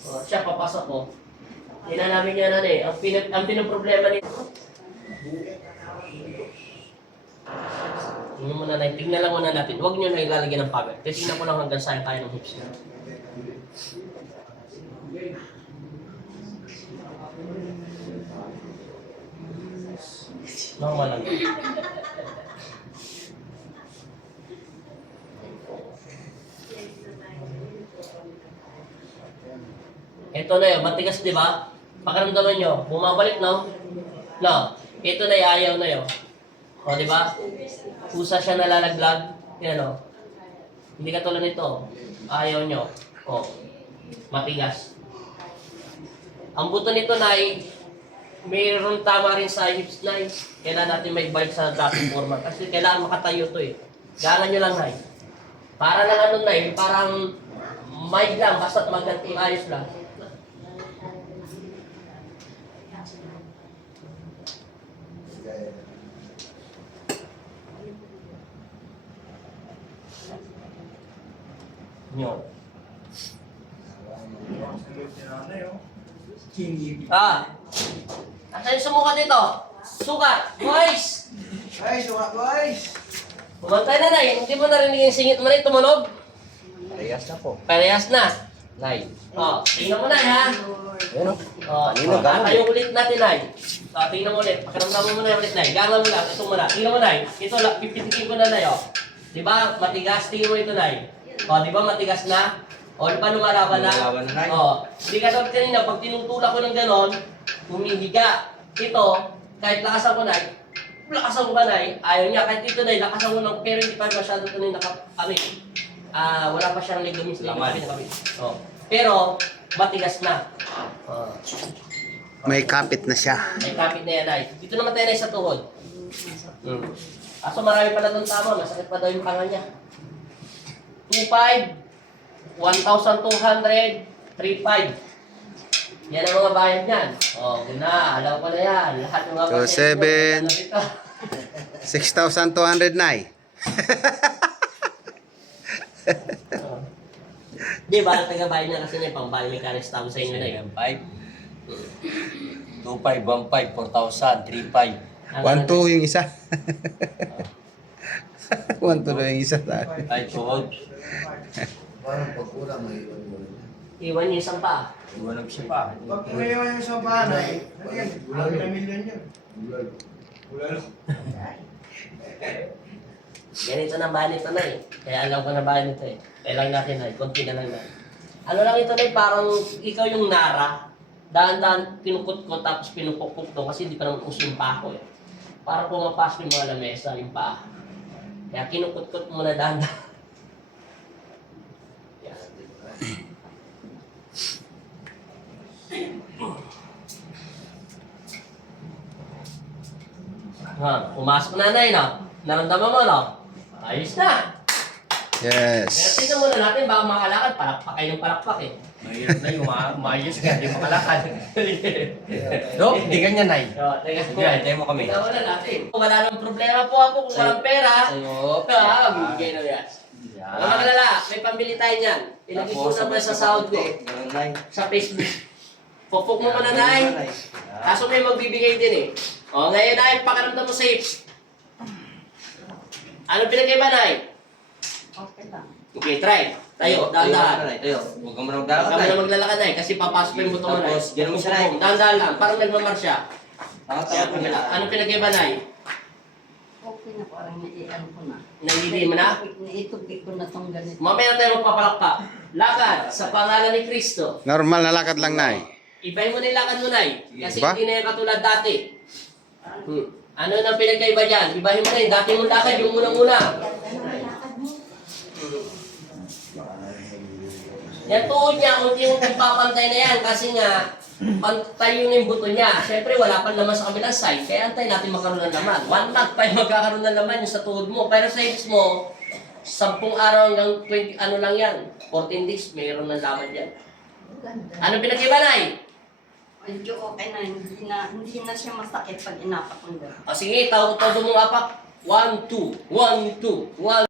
Siya papasok ko. Hindi na namin yan ano eh. Ang pinoproblema nito. Tingnan mo na, tignan lang muna natin. Huwag nyo na ilalagyan ng power. Tingnan ko lang hanggang saan kaya ng hips niya. Normal lang. Ito na yun, matigas di ba? Pakiramdaman nyo, bumabalik no? No, ito na yung ayaw na yun. O di ba? Pusa siya nalalaglag. Yan o. Hindi katulad nito. Ayaw nyo. O, matigas. Ang buto nito na mayroon tama rin sa hips na kailangan natin may balik sa dating forma. Kasi kailangan makatayo to eh. Gana nyo lang na para lang ano na parang mild lang, basta maganti ayos lang. Nyo. Asan yung sumukat dito? Sukat! Boys! Ay, sukat boys! Pumantay na, Nay. Hindi mo narinig yung singit mo na tumunog? Parehas na po. Parehas na. Nay. O, tingnan mo na, ha? Ano? O, tatayong ulit natin, Nay. O, tingnan mo ulit. Pakiramdam mo muna ulit, Nay. Gangan mo lang. Ito muna. Tingnan mo, Nay. Ito, pipitikin ko na, Nay, o. Diba, matigas. Tingnan mo ito, Nay. O, diba, matigas na? O, di ba lumalaban na? Lumalaban na, Nay. O, hindi ka dapat kanina, pag tinutulak ko ng ganon, humihiga. Ito, kahit lakasan ko, Nay, lakasan ko ba, Nay? Ayaw niya. Kahit ito, Nay, lakasan ko ng, pero hindi pa masyado ito na wala pa siyang ligaments na pinakabit. O, pero, matigas na. O. May kapit na siya. May kapit na yan, Nay. Dito naman tayo, Nay, sa tuhod. Aso marami pala doon tama. Masakit pa daw yung panga niya. 2,500, 1,200, 3,500. Yan ang mga bayad niyan. O, na. Alam ko na yan. Lahat ng mga 2,700. 6,200 na eh. Di ba, taga-bayad niya kasi na pang bali mechanics tawag sa inyo na yun. 2,500, 1,500, 4,000, 3,500. 1,200 yung isa. 1,200 yung isa. Ay, tuhod. Parang pagkulang may iwan mo. Iwan niyo isang pa. Iwanag siya pa. Pag kumayawan yung sa bahay, ano yan? Grabe na milyon yun. Ganito na ba nito na eh. Kaya alam ko na ba nito eh. Kailang natin na eh. Konti na lang na. Ano lang ito na eh, parang ikaw yung nara. Dahan-dahan pinukot ko tapos pinupukpuk to kasi hindi pa naman uso yung pako eh. Para pumapasok yung mga lamesa, yung paa. Kaya kinukot-kot mo na dahan-dahan. Ha, pumasok na na, no? Naramdaman mo, no? Ayos na. Pero Yes. tingnan muna natin, baka makalakad, palakpak kayo ng palakpak eh. Mahirap na yung maayos ka, hindi makalakad. Dok, hindi ganyan, Nay. So, teka, Sige, hintayin mo kami. tingnan muna natin. Kung wala nang problema po ako, kung walang pera, Sa'yo. bibigay na yan. Wala magalala, may pambili tayo niyan. Ilagay ko naman sa sahod ko, Ganun, Nay. sa Facebook. Pupuk mo muna, Nay. Kaso may magbibigay din eh. O, ngayon, Nay, pakiramdam mo safe. Ano pinagkaiba, Nay? Okay lang. Okay, try. Tayo, dahan-dahan. Tayo. Huwag ka mo nang Huwag dapat, ka Nay. na maglalakad, Nay, kasi papasok pa yung buto mo, Nay. Tapos, ganun mo siya, Nay. Dahan-dahan lang, parang nagmamarsya. Tayo. Ano pinagkaiba, Nay? Okay na, parang naiiyan ko na. Nangidi mo na? Naitubig ko na tong ganito. Mamaya na tayo magpapalakpak. Lakad sa pangalan ni Kristo. Normal na lakad lang na eh. Ibahin mo na yung lakad mo, Nay. Kasi Ba? hindi na yung katulad dati. Ano nang pinagkaiba dyan? Ibahin mo na yung dati mong lakad, yung unang-una. Yan tuhod niya, unti-unti papantay na yan kasi nga, pantay yung buto niya. Siyempre, wala pa naman sa kabilang side, kaya antay natin magkaroon ng laman. 1 month pa yung magkakaroon ng laman yung sa tuhod mo. Pero sa hips mo, 10 araw hanggang 20, ano lang yan, 14 days, mayroon ng laman yan. Ano pinag-iba, Nay? Medyo okay na, hindi na siya masakit pag inapak ko. O sige, todo mong apak. 1, 2, 1, 2, 1.